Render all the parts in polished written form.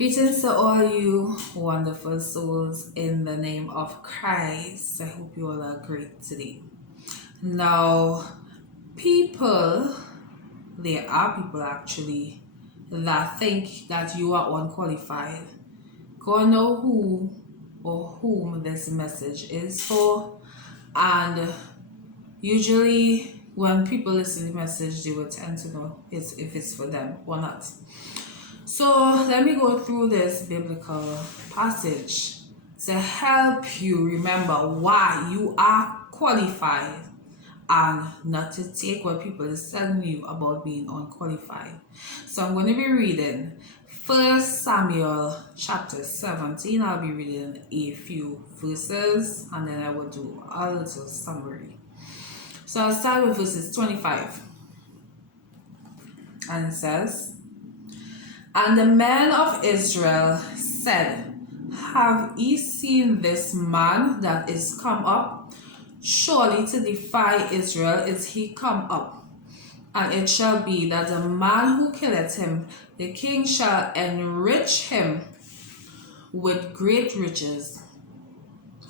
Greetings to all you wonderful souls in the name of Christ. I hope you all are great today. Now, people, there are people actually that think that you are unqualified. God know who or whom this message is for, and usually when people listen to the message, they will tend to know if it's for them or not. So let me go through this biblical passage to help you remember why you are qualified and not to take what people is telling you about being unqualified. So I'm going to be reading 1 Samuel chapter 17. I'll be reading a few verses and then I will do a little summary. So I'll start with verses 25. And it says, "And the men of Israel said, Have ye seen this man that is come up? Surely to defy Israel is he come up. And it shall be that the man who killeth him, the king shall enrich him with great riches.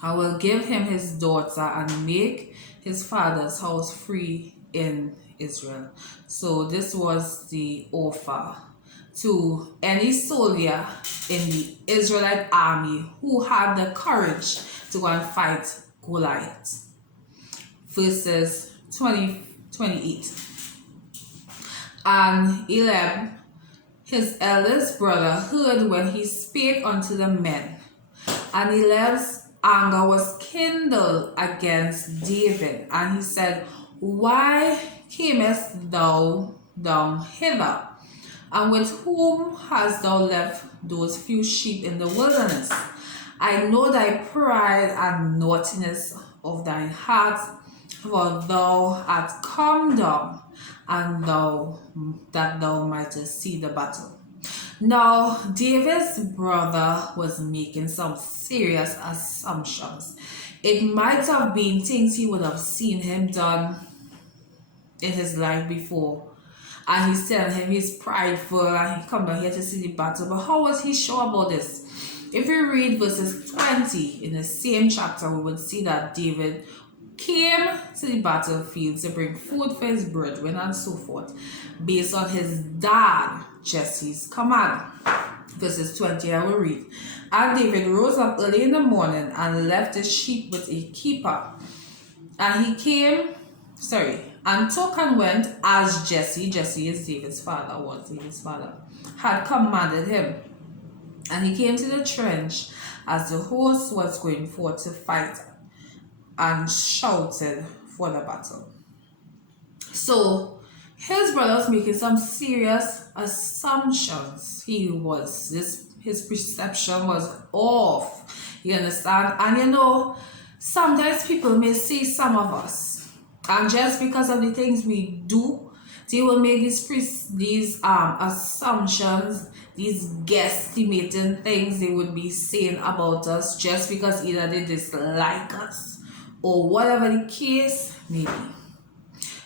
I will give him his daughter and make his father's house free in Israel." So this was the offer to any soldier in the Israelite army who had the courage to go and fight Goliath. Verses 28. "And Eliab, his eldest brother, heard when he spake unto the men. And Eliab's anger was kindled against David. And he said, Why camest thou down hither? And with whom hast thou left those few sheep in the wilderness? I know thy pride and naughtiness of thine heart, for thou art come down, and that thou mightest see the battle." Now, David's brother was making some serious assumptions. It might have been things he would have seen him done in his life before. And he's telling him he's prideful and he come down here to see the battle. But how was he sure about this? If we read verses 20 in the same chapter, we would see that David came to the battlefield to bring food for his brethren and so forth, based on his dad, Jesse's command. Verses 20, I will read. "And David rose up early in the morning and left the sheep with a keeper. And he took and went as Jesse is David's father, had commanded him. And he came to the trench as the host was going forth to fight, and shouted for the battle." So his brother was making some serious assumptions. His perception was off. You understand? And sometimes people may see some of us, and just because of the things we do, they will make these assumptions, these guesstimating things they would be saying about us just because either they dislike us or whatever the case may be.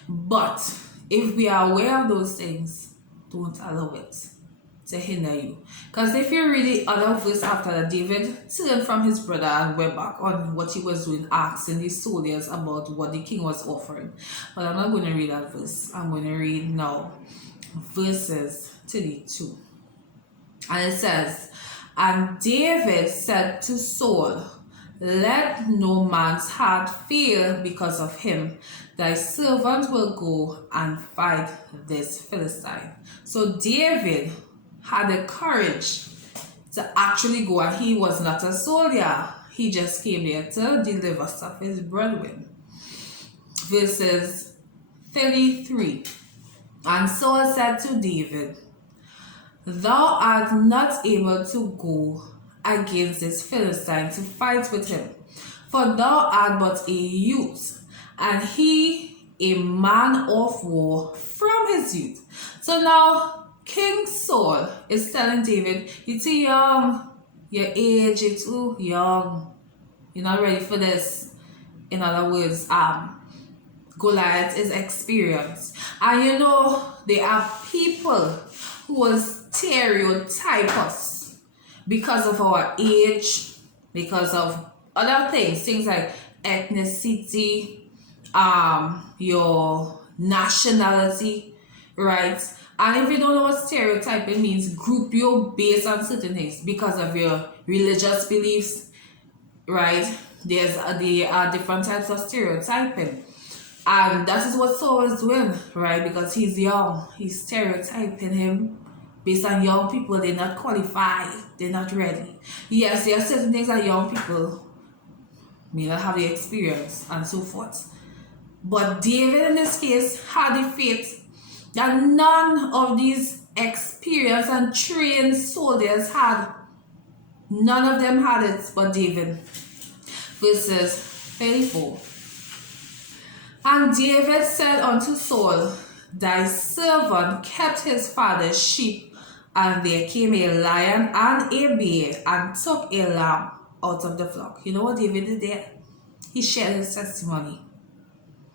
But if we are aware of those things, don't allow it to hinder you. Because if you read the other verse after that, David turned from his brother and went back on what he was doing, asking the soldiers about what the king was offering. But I'm not going to read that verse. I'm going to read now verses 32. And it says, "And David said to Saul, Let no man's heart fail because of him. Thy servant will go and fight this Philistine." So David had the courage to actually go, and he was not a soldier. He just came there to deliver stuff his brethren. Verses 33. "And Saul said to David, Thou art not able to go against this Philistine to fight with him, for thou art but a youth, and he a man of war from his youth." So now King Saul is telling David, "You're too young, your age is too young, you're not ready for this." In other words, Goliath is experienced. And there are people who will stereotype us because of our age, because of other things like ethnicity, your nationality, right? And if you don't know what stereotyping means, group you based on certain things because of your religious beliefs, right? There are different types of stereotyping. And that is what Saul is doing, right? Because he's young. He's stereotyping him based on young people. They're not qualified. They're not ready. Yes, there are certain things that young people may not have the experience and so forth. But David in this case had the faith that none of these experienced and trained soldiers had. None of them had it but David. Verses 34. And David said unto Saul, Thy servant kept his father's sheep, and there came a lion and a bear, and took a lamb out of the flock. You know what David did there? He shared his testimony.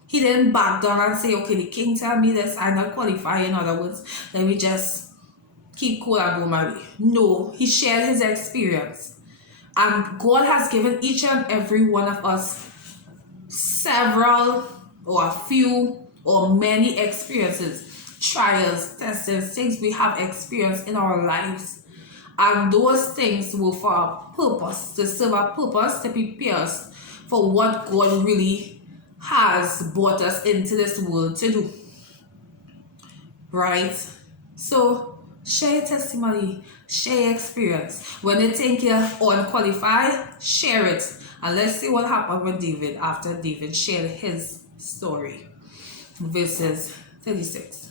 He didn't back down and say, okay, the king tell me this, I'm not qualified. In other words, let me just keep cool and go my way. No, he shared his experience. And God has given each and every one of us several or a few or many experiences, trials, tests, things we have experienced in our lives. And those things were for a purpose, to serve a purpose, to prepare us for what God really has brought us into this world to do. Right? So, share your testimony, share your experience. When you think you're unqualified, share it. And let's see what happened with David after David shared his story. Verses 36.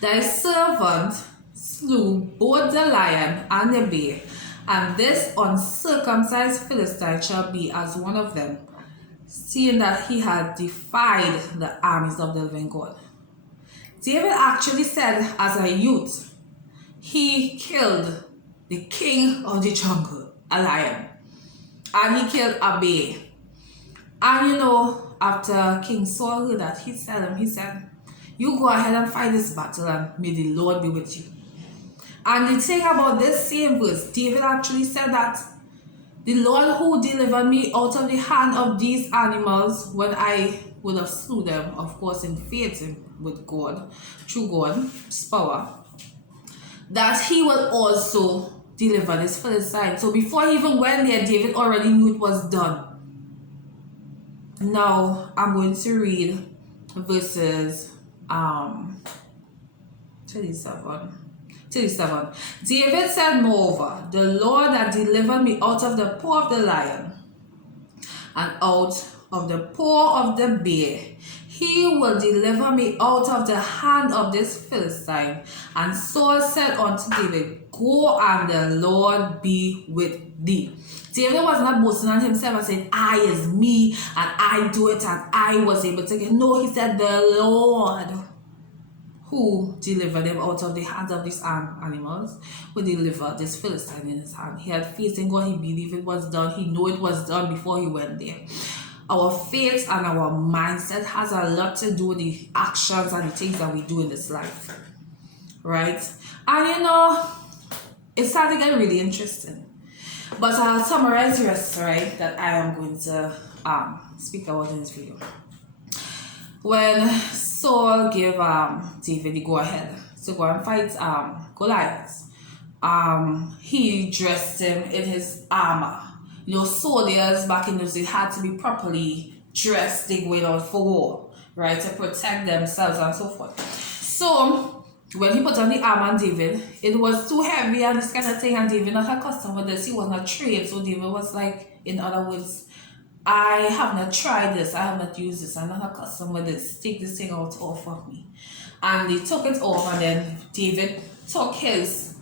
Thy servant slew both the lion and the bear, and this uncircumcised Philistine shall be as one of them, seeing that he had defied the armies of the living God. David actually said as a youth, he killed the king of the jungle, a lion, and he killed a bear. And you know, after King Saul heard that, he said, you go ahead and fight this battle and may the Lord be with you. And the thing about this same verse, David actually said that the Lord who delivered me out of the hand of these animals when I would have slew them, of course in faith with God, through God's power, that he will also deliver this Philistine. So before he even went there, David already knew it was done. Now I'm going to read verses 37. David said, moreover, the Lord that delivered me out of the paw of the lion and out of the paw of the bear, he will deliver me out of the hand of this Philistine. And Saul said unto David, go, and the Lord be with thee. David was not boasting on himself and saying, I is me, and I do it, and I was able to get. No, he said, the Lord who delivered him out of the hands of these animals will deliver this Philistine in his hand. He had faith in God. He believed it was done. He knew it was done before he went there. Our faith and our mindset has a lot to do with the actions and the things that we do in this life. Right? And you know, it started getting really interesting. But I'll summarize the rest, right, that I am going to speak about in this video. When Saul gave David the go-ahead to go and fight Goliath, he dressed him in his armor. You know, soldiers back in those days had to be properly dressed. They went out for war, right, to protect themselves and so forth. So when he put on the armor on David, it was too heavy and this kind of thing, and David not accustomed with this. He was not trained, so David was like, in other words, I have not tried this, I have not used this, I'm not accustomed with this. Take this thing out off of me. And they took it off, and then David took his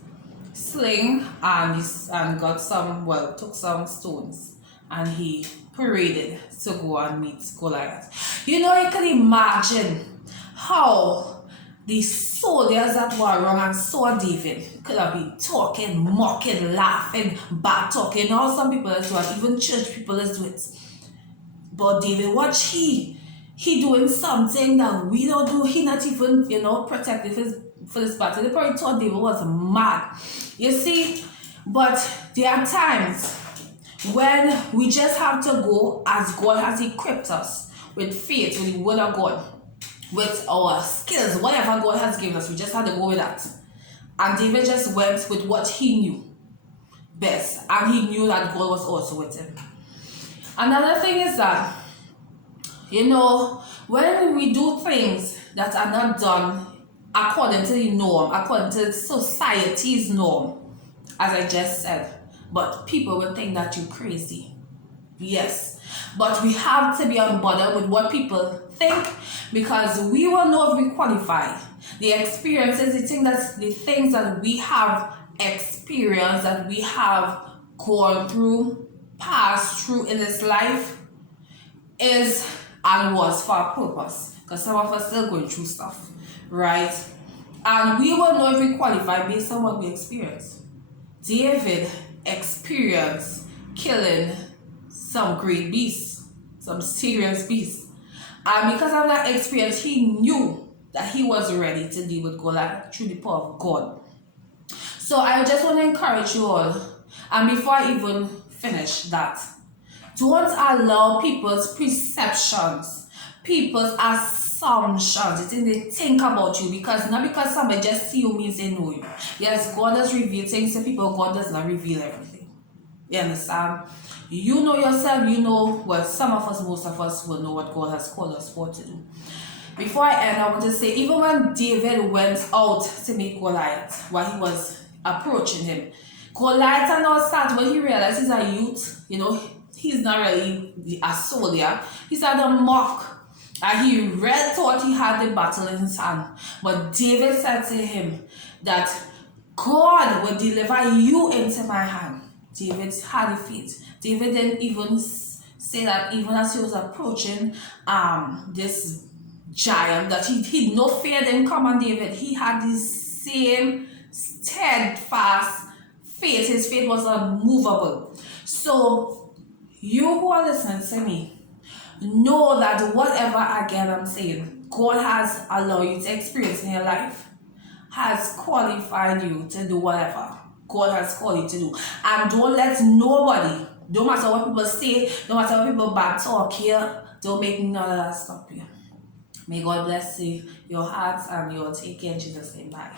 sling and got took some stones, and he paraded to go and meet Goliath. You know, you can imagine how the soldiers that were around and saw David could have been talking, mocking, laughing, bad talking. Now some people as well, even church people as do it. But David, watch he doing something that we don't do. He not even, protective for this battle. They probably thought David was mad. You see, But there are times when we just have to go as God has equipped us with faith, with the word of God, with our skills, whatever God has given us. We just had to go with that. And David just went with what he knew best, and he knew that God was also with him. Another thing is that, when we do things that are not done according to the norm, according to society's norm, as I just said, but people will think that you're crazy. Yes, but we have to be unbothered with what people think, because we will know if we qualify. The experiences, the things that we have experienced, that we have gone through, passed through in this life, is and was for a purpose. Because some of us still going through stuff, right? And we will know if we qualify based on what we experience. David experienced killing some great beasts, some serious beasts. And because of that experience, he knew that he was ready to deal with Goliath through the power of God. So I just want to encourage you all, and before I even finish that, don't allow people's perceptions, people's assumptions, the thing they think about you, because not because somebody just see you means they know you. Yes, God does reveal things to people, God does not reveal everything. You understand? You know yourself, you know, well, some of us, most of us will know what God has called us for to do. Before I end, I want to say, even when David went out to meet Goliath, while he was approaching him, Goliath and all start when he realized he's a youth, he's not really a soldier, he's at a mock. And he really thought he had the battle in his hand. But David said to him that God will deliver you into my hand. David had the faith. David didn't even say that even as he was approaching this giant, that he no fear didn't come on David. He had this same steadfast faith. His faith was unmovable. So you who are listening to me, know that whatever again I'm saying, God has allowed you to experience in your life, has qualified you to do whatever God has called you to do. And don't let nobody, no matter what people say, no matter what people bad talk here, don't make none of that stop you. May God bless you, your hearts, and your take care in Jesus' name. Bye.